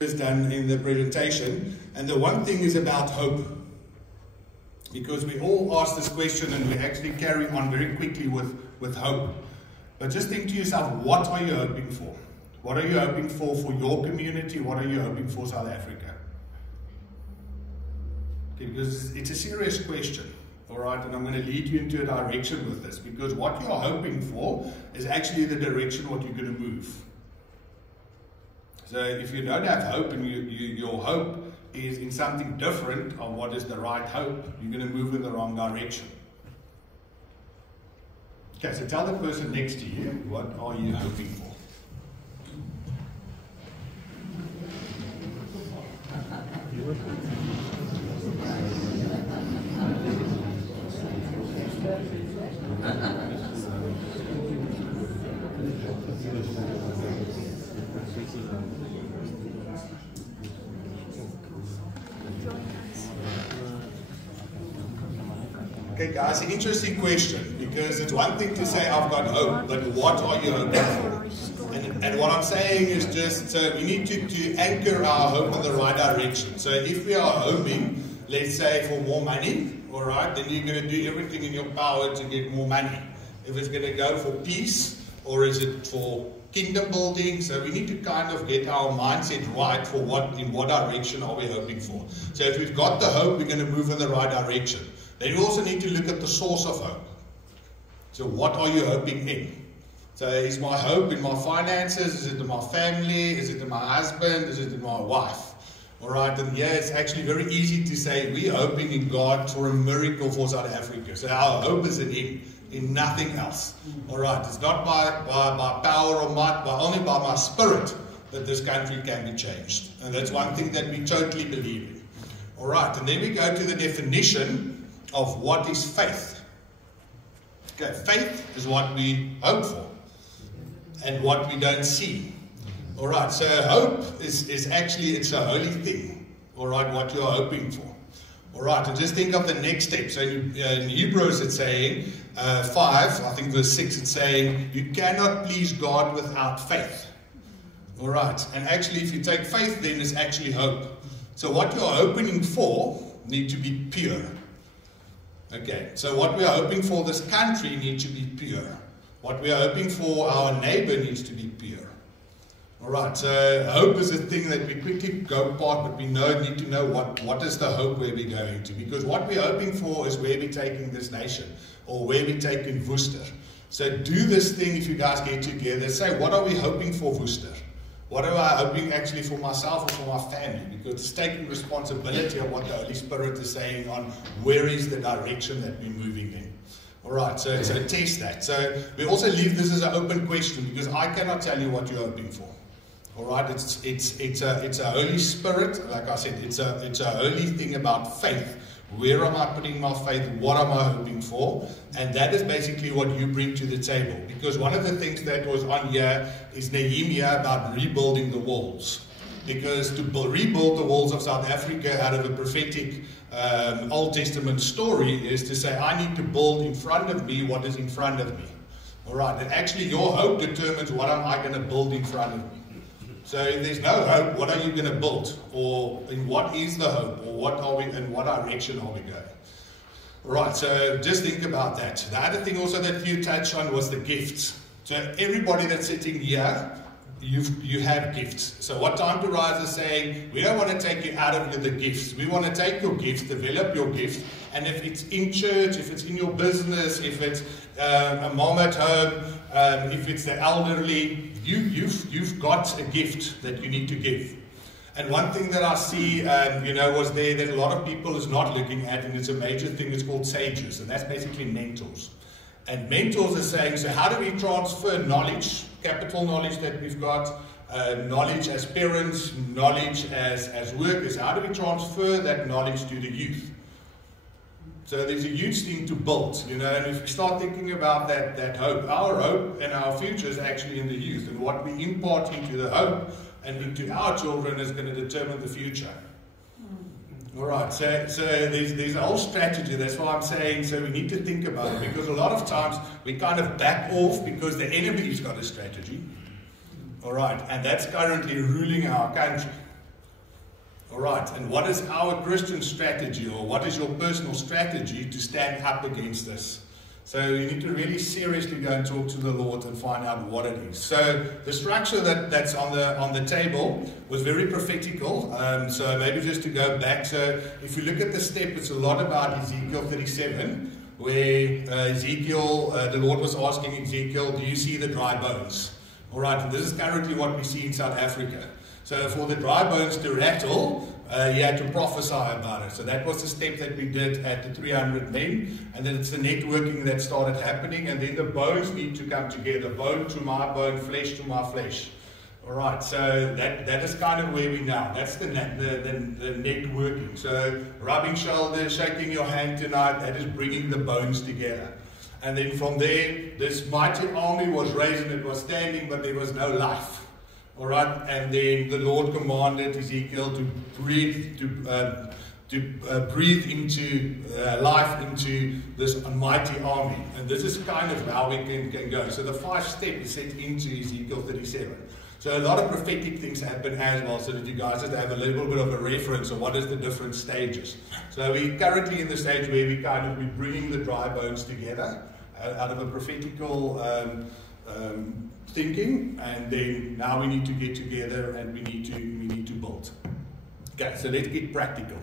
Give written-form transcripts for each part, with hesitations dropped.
is done in the presentation, and the one thing is about hope, because we all ask this question and we actually carry on very quickly with hope. But just think to yourself, what are you hoping for? What are you hoping for your community? What are you hoping for South Africa? Okay, because it's a serious question, all right, and I'm going to lead you into a direction with this, because what you're hoping for is actually the direction what you're going to move. So if you don't have hope and your hope is in something different of what is the right hope, you're going to move in the wrong direction. Okay, so tell the person next to you, what are you hoping for? Okay guys, an interesting question, because it's one thing to say I've got hope, but what are you hoping for? And what I'm saying is just, so we need to anchor our hope in the right direction. So if we are hoping, let's say, for more money, alright, then you're going to do everything in your power to get more money. If it's going to go for peace, or is it for kingdom building? So we need to kind of get our mindset right for in what direction are we hoping for. So if we've got the hope, we're going to move in the right direction. Then you also need to look at the source of hope. So what are you hoping in? So is my hope in my finances? Is it in my family? Is it in my husband? Is it in my wife? Alright, and yeah, it's actually very easy to say we're hoping in God for a miracle for South Africa. So our hope is in nothing else. Alright, it's not by power or might, but only by my spirit that this country can be changed. And that's one thing that we totally believe in. Alright, and then we go to the definition of what is faith. Okay, faith is what we hope for and what we don't see. Alright, so hope is actually, it's a holy thing. Alright, what you're hoping for. Alright, and just think of the next step. So in Hebrews it's saying, 5, I think verse 6, it's saying, you cannot please God without faith. Alright, and actually if you take faith, then it's actually hope. So what you're hoping for need to be pure. Okay, so what we are hoping for this country needs to be pure. What we are hoping for our neighbor needs to be pure. Alright, so hope is a thing that we quickly go past, but we need to know what is the hope where we're going to. Because what we're hoping for is where we're taking this nation, or where we're taking Worcester. So do this thing if you guys get together. Say, what are we hoping for Worcester? What am I hoping actually for myself or for my family? Because it's taking responsibility of what the Holy Spirit is saying on where is the direction that we're moving in. Alright, so test that. So we also leave this as an open question, because I cannot tell you what you're hoping for. Alright, it's a Holy Spirit, like I said, it's a holy thing about faith. Where am I putting my faith? What am I hoping for? And that is basically what you bring to the table. Because one of the things that was on here is Nehemiah about rebuilding the walls. Because to rebuild the walls of South Africa out of a prophetic Old Testament story is to say, I need to build in front of me what is in front of me. Alright, and actually your hope determines what am I going to build in front of me. So if there's no hope, what are you going to build? Or in what is the hope? Or what are we, in what direction are we going? Right, so just think about that. The other thing also that you touched on was the gifts. So everybody that's sitting here, you have gifts. So what Time to Rise is saying, we don't want to take you out of the gifts. We want to take your gifts, develop your gifts, and if it's in church, if it's in your business, if it's a mom at home, if it's the elderly, you've got a gift that you need to give. And one thing that I see, was there that a lot of people is not looking at, and it's a major thing, it's called sages, and that's basically mentors. And mentors are saying, so how do we transfer knowledge, capital knowledge that we've got, knowledge as parents, knowledge as workers, how do we transfer that knowledge to the youth? So there's a huge thing to build, and if we start thinking about that hope, our hope and our future is actually in the youth, and what we impart into the hope and into our children is going to determine the future. Alright, so there's a whole strategy. That's why I'm saying, so we need to think about it, because a lot of times we kind of back off because the enemy's got a strategy. Alright, and that's currently ruling our country. All right, and what is our Christian strategy, or what is your personal strategy to stand up against this? So you need to really seriously go and talk to the Lord and find out what it is. So the structure that's on the table was very prophetical. So maybe just to go back. So if you look at the step, it's a lot about Ezekiel 37, where the Lord was asking Ezekiel, do you see the dry bones? All right, and this is currently what we see in South Africa. So for the dry bones to rattle, he had to prophesy about it. So that was the step that we did at the 300 men. And then it's the networking that started happening. And then the bones need to come together. Bone to my bone, flesh to my flesh. All right, so that is kind of where we now. That's the networking. So rubbing shoulders, shaking your hand tonight, that is bringing the bones together. And then from there, this mighty army was raised and it was standing, but there was no life. All right, and then the Lord commanded Ezekiel to breathe into life into this mighty army, and this is kind of how we can go. So the 5 steps is set into Ezekiel 37. So a lot of prophetic things happen as well, so that you guys just have a little bit of a reference of what is the different stages. So we're currently in the stage where we kind of be bringing the dry bones together out of a prophetical thinking, and then now we need to get together and we need to build. Okay, so let's get practical.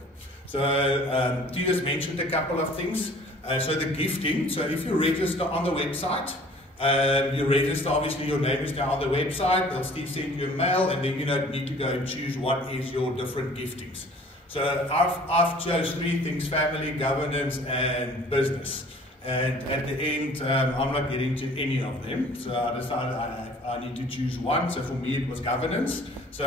So Tia's mentioned a couple of things. So the gifting. So if you register on the website, you register. Obviously, your name is now on the website. They'll still send you a mail, and then you need to go and choose what is your different giftings. So I've chose 3 things: family, governance, and business. And at the end, I'm not getting to any of them. So I decided I need to choose one. So for me, it was governance. So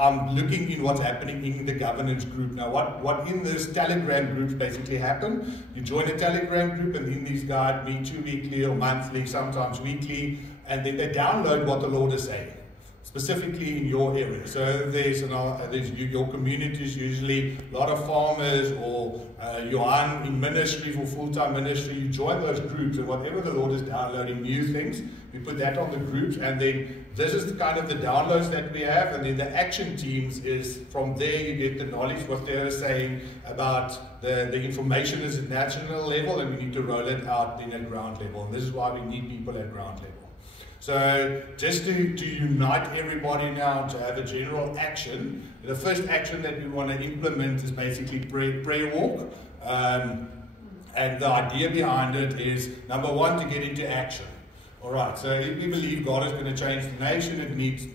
I'm looking in what's happening in the governance group. Now, what in this Telegram group basically happen? You join a Telegram group, and then these guys meet 2 weekly or monthly, sometimes weekly, and then they download what the Lord is saying, specifically in your area. So there's your community is usually a lot of farmers, or Johan in ministry, for full-time ministry. You join those groups, and whatever the Lord is downloading, new things, we put that on the groups, and then this is the kind of the downloads that we have, and then the action teams is from there you get the knowledge, what they're saying about the information is at national level, and we need to roll it out in at ground level, and this is why we need people at ground level. So just to unite everybody now to have a general action, the first action that we want to implement is basically prayer walk. And the idea behind it is, number 1, to get into action. All right, so if we believe God is going to change the nation,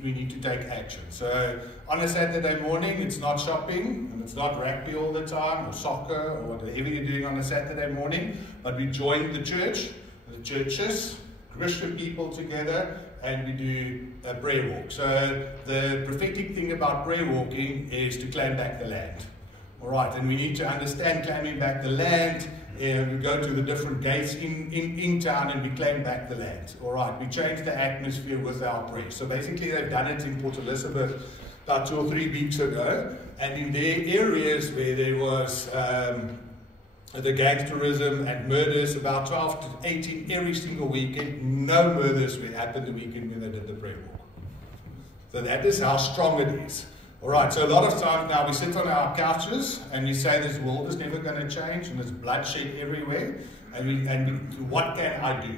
we need to take action. So on a Saturday morning, it's not shopping, and it's not rugby all the time, or soccer, or whatever you're doing on a Saturday morning, but we join the church, the churches, Christian people together, and we do a prayer walk. So the prophetic thing about prayer walking is to claim back the land. All right, and we need to understand claiming back the land. And we go to the different gates in town and we claim back the land. All right, we change the atmosphere with our prayer. So basically they've done it in Port Elizabeth about 2 or 3 weeks ago. And in their areas where there was the gangsterism and murders, about 12 to 18 every single weekend. No murders happened the weekend when they did the prayer walk. So that is how strong it is. All right, so a lot of times now we sit on our couches and we say this world is never going to change and there's bloodshed everywhere. And what can I do?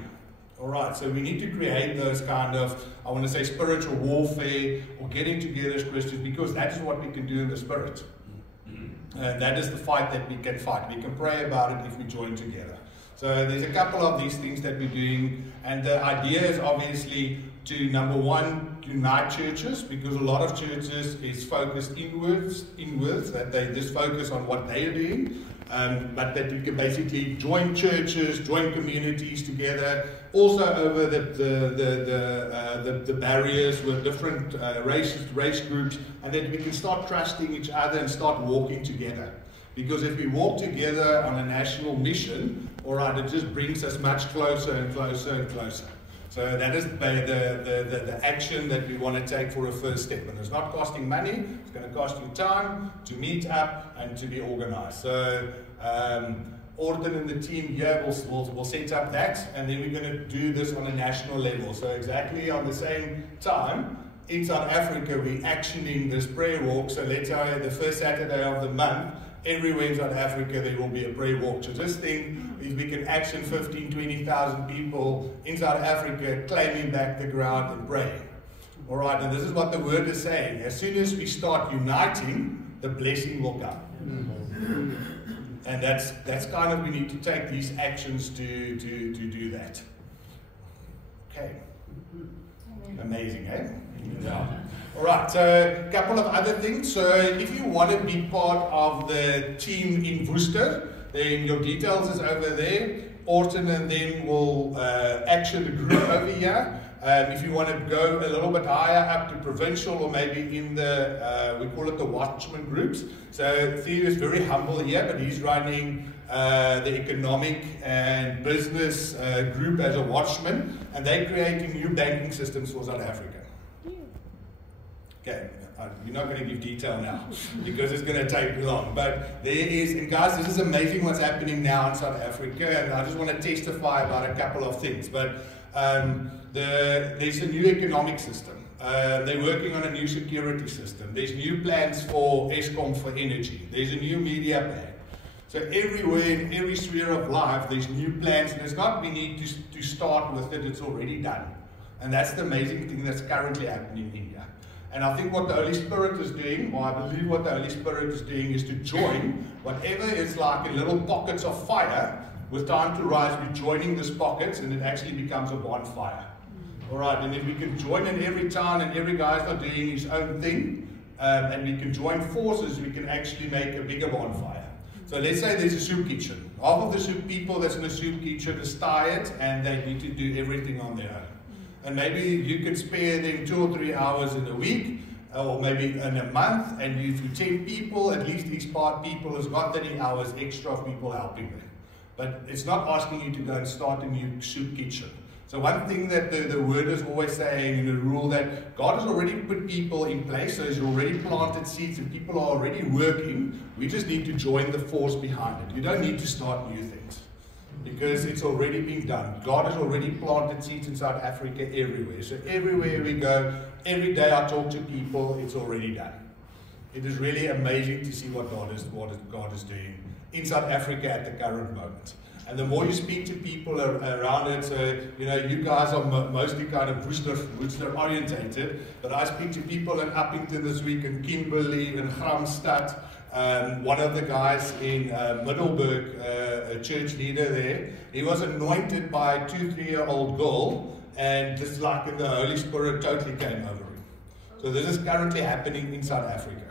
All right, so we need to create those kind of, I want to say, spiritual warfare, or getting together as Christians, because that is what we can do in the spirit. That is the fight that we can fight. We can pray about it if we join together. So there's a couple of these things that we're doing, and the idea is obviously to, number 1, unite churches, because a lot of churches is focused inwards, that they just focus on what they are doing, but that you can basically join churches, join communities together, also over the barriers with different race groups, and that we can start trusting each other and start walking together. Because if we walk together on a national mission, all right, it just brings us much closer and closer and closer. So that is the action that we want to take for a first step. And it's not costing money, it's going to cost you time to meet up and to be organized. So Orton and the team here will set up that, and then we're going to do this on a national level. So exactly on the same time, in South Africa, we're actioning this prayer walk. So let's say the first Saturday of the month, everywhere in South Africa, there will be a prayer walk. So just think, if we can action 15, 20,000 people in South Africa claiming back the ground and praying. All right, and this is what the word is saying. As soon as we start uniting, the blessing will come. And that's kind of, we need to take these actions to do that. Okay. Amazing, eh? Yeah. All right, so a couple of other things. So if you want to be part of the team in Worcester, then your details is over there. Orton and then will action the group over here. If you want to go a little bit higher up to provincial or maybe in the, we call it the watchman groups. So Theo is very humble here, but he's running the economic and business group as a watchman, and they're creating new banking systems for South Africa. Okay, you're not going to give detail now because it's going to take long, but there is, and guys, this is amazing what's happening now in South Africa, and I just want to testify about a couple of things. But there's a new economic system. They're working on a new security system. There's new plans for Eskom for energy. There's a new media plan. So everywhere, in every sphere of life, there's new plans, and it's not we need to start with it, it's already done. And that's the amazing thing that's currently happening in India. And I think what the Holy Spirit is doing, or I believe what the Holy Spirit is doing, is to join whatever is like in little pockets of fire. With time to rise, we're joining these pockets, and it actually becomes a bonfire. All right, and if we can join in every town, and every guy's not doing his own thing, and we can join forces, we can actually make a bigger bonfire. So let's say there's a soup kitchen. Half of the soup people that's in the soup kitchen is tired, and they need to do everything on their own. And maybe you could spare them 2 or 3 hours in a week, or maybe in a month, and if you 10 people, at least each part people has got 30 hours extra of people helping them. But it's not asking you to go and start a new soup kitchen. So one thing that the word is always saying, in the rule, that God has already put people in place, so He's already planted seeds and people are already working. We just need to join the force behind it. You don't need to start new things, because it's already been done. God has already planted seeds in South Africa everywhere. So everywhere we go, every day I talk to people, it's already done. It is really amazing to see what God is doing in South Africa at the current moment. And the more you speak to people around it, so, you guys are mostly kind of Worcester orientated, but I speak to people in Uppington this week, in Kimberley, in Gramstad. One of the guys in Middelburg, a church leader there, he was anointed by a 2-3-year-old girl, and just like in the Holy Spirit totally came over him. So this is currently happening in South Africa.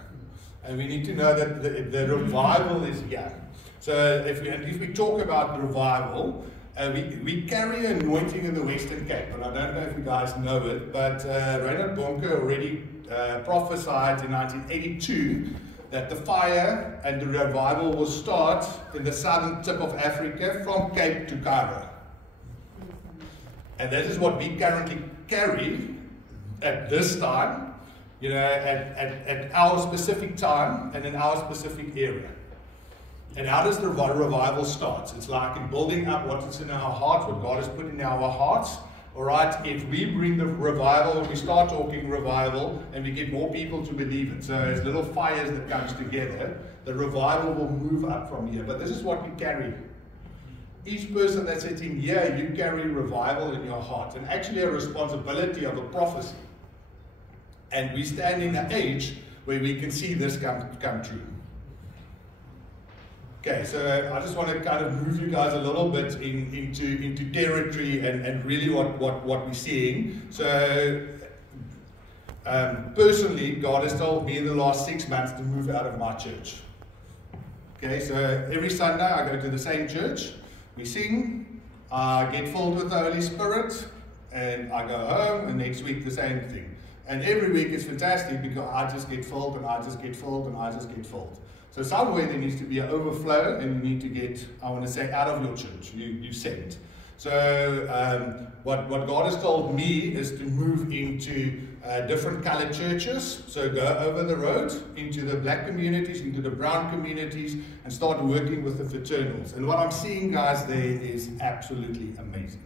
And we need to know that the revival is here. So if we talk about revival, we carry anointing in the Western Cape, and I don't know if you guys know it, but Reinhard Bonnke already prophesied in 1982 that the fire and the revival will start in the southern tip of Africa from Cape to Cairo. And that is what we currently carry at this time, at our specific time and in our specific area. And how does the revival start? It's like in building up what is in our hearts, what God has put in our hearts. All right, if we bring the revival, we start talking revival, and we get more people to believe it. So as little fires that comes together, the revival will move up from here. But this is what we carry. Each person that's sitting here, you carry revival in your heart, and actually a responsibility of a prophecy. And we stand in an age where we can see this come true. Okay, so I just want to kind of move you guys a little bit into territory and really what we're seeing. So personally, God has told me in the last 6 months to move out of my church. Okay, so every Sunday I go to the same church, we sing, I get filled with the Holy Spirit, and I go home, and next week the same thing. And every week is fantastic because I just get filled, and I just get filled, and I just get filled. So somewhere there needs to be an overflow, and you need to get, I want to say, out of your church. You sent. So what God has told me is to move into different colored churches. So go over the road into the black communities, into the brown communities, and start working with the fraternals. And what I'm seeing, guys, there is absolutely amazing.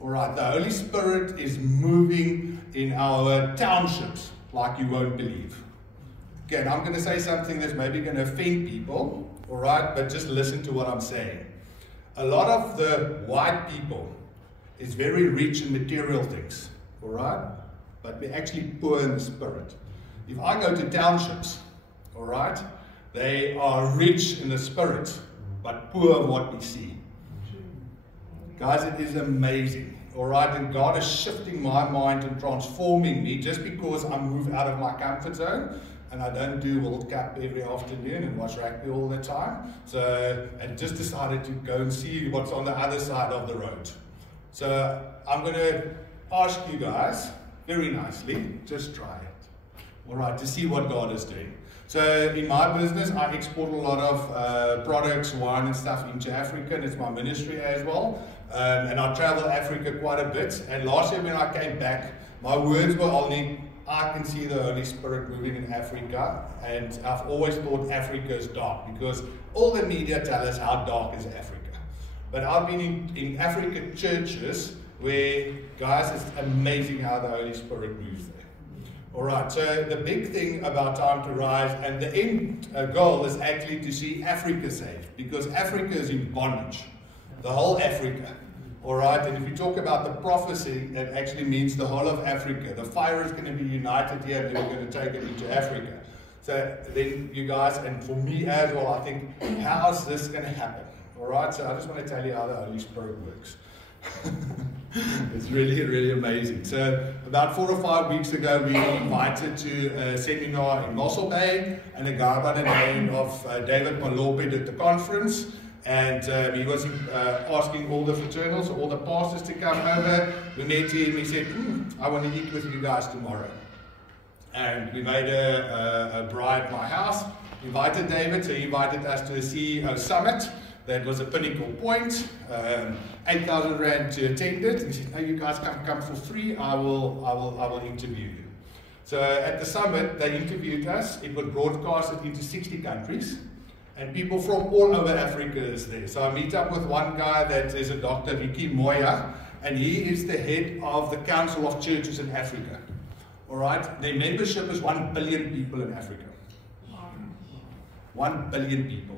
All right, the Holy Spirit is moving in our townships like you won't believe. Okay, and I'm going to say something that's maybe going to offend people, all right, but just listen to what I'm saying. A lot of the white people is very rich in material things, all right, but we're actually poor in the spirit. If I go to townships, all right, they are rich in the spirit, but poor of what we see. Guys, it is amazing, all right, and God is shifting my mind and transforming me just because I move out of my comfort zone and I don't do World Cup every afternoon and watch rugby all the time. So I just decided to go and see what's on the other side of the road. So I'm going to ask you guys, very nicely, just try it, all right, to see what God is doing. So in my business, I export a lot of products, wine and stuff into Africa, and it's my ministry as well. And I travel Africa quite a bit. And last year when I came back, my words were only, I can see the Holy Spirit moving in Africa. And I've always thought Africa is dark because all the media tell us how dark is Africa. But I've been in African churches where, guys, it's amazing how the Holy Spirit moves there. All right, so the big thing about Time to Rise, and the end goal is actually to see Africa saved, because Africa is in bondage, the whole Africa. All right, and if you talk about the prophecy, it actually means the whole of Africa. The fire is going to be united here, and then we're going to take it into Africa. So then you guys, and for me as well, I think, how is this going to happen? All right, so I just want to tell you how the Holy Spirit works. It's really, really amazing. So about 4 or 5 weeks ago, we were invited to a seminar in Mossel Bay, and a guy by the name of David Malope did the conference, and he was asking all the fraternals, all the pastors to come over. We met him, he said, I want to eat with you guys tomorrow. And we made a braai at my house, invited David, so he invited us to a CEO summit. That was a Pinnacle Point, 8,000 Rand to attend it. He said, no, you guys come for free, I will interview you. So at the summit, they interviewed us. It was broadcasted into 60 countries, and people from all over Africa is there. So I meet up with one guy that is a Dr. Ricky Moya, and he is the head of the Council of Churches in Africa. All right, their membership is 1 billion people in Africa. 1 billion people.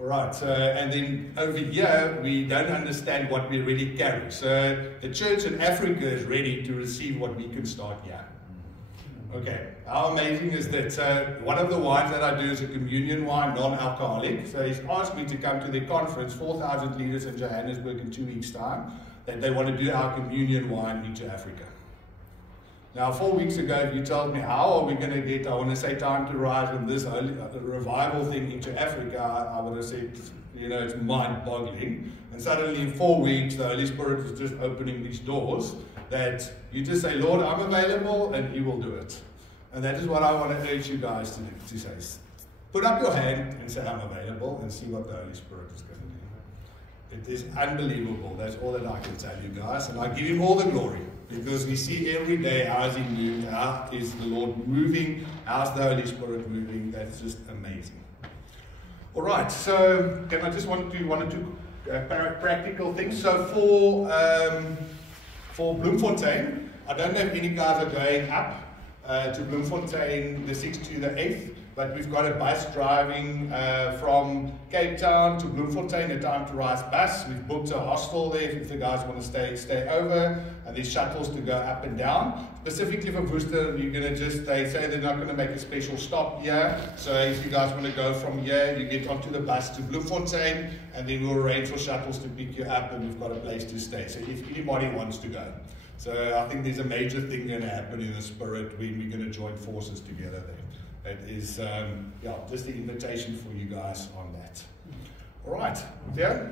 All right, so, and then over here, we don't understand what we really carry. So the church in Africa is ready to receive what we can start here. Okay, how amazing is that? So one of the wines that I do is a communion wine, non-alcoholic. So he's asked me to come to the conference, 4,000 leaders in Johannesburg in 2 weeks' time, that they want to do our communion wine into Africa. Now, 4 weeks ago, if you told me how are we going to get, I want to say, Time to Rise and this revival thing into Africa, I would have said, you know, it's mind-boggling. And suddenly in 4 weeks, the Holy Spirit is just opening these doors that you just say, Lord, I'm available, and He will do it. And that is what I want to urge you guys to do, to say. Put up your hand and say, I'm available, and see what the Holy Spirit is going to do. It is unbelievable. That's all that I can tell you guys. And I give Him all the glory. Because we see every day how is He moved, how is the Lord moving, how's the Holy Spirit moving. That's just amazing. All right, so can I just want to do one or two practical things. So for Bloemfontein, I don't know if any guys are going up to Bloemfontein the 6th to the 8th, but we've got a bus driving from Cape Town to Bloemfontein, a Time to Rise bus. We've booked a hostel there if the guys want to stay over, and there's shuttles to go up and down. Specifically for Worcester, you're going to just, they say they're not going to make a special stop here. So if you guys want to go from here, you get onto the bus to Bloemfontein, and then we'll arrange for shuttles to pick you up, and we've got a place to stay. So if anybody wants to go. So I think there's a major thing going to happen in the spirit when we're going to join forces together there. It is, yeah, just the invitation for you guys on that. All right, yeah?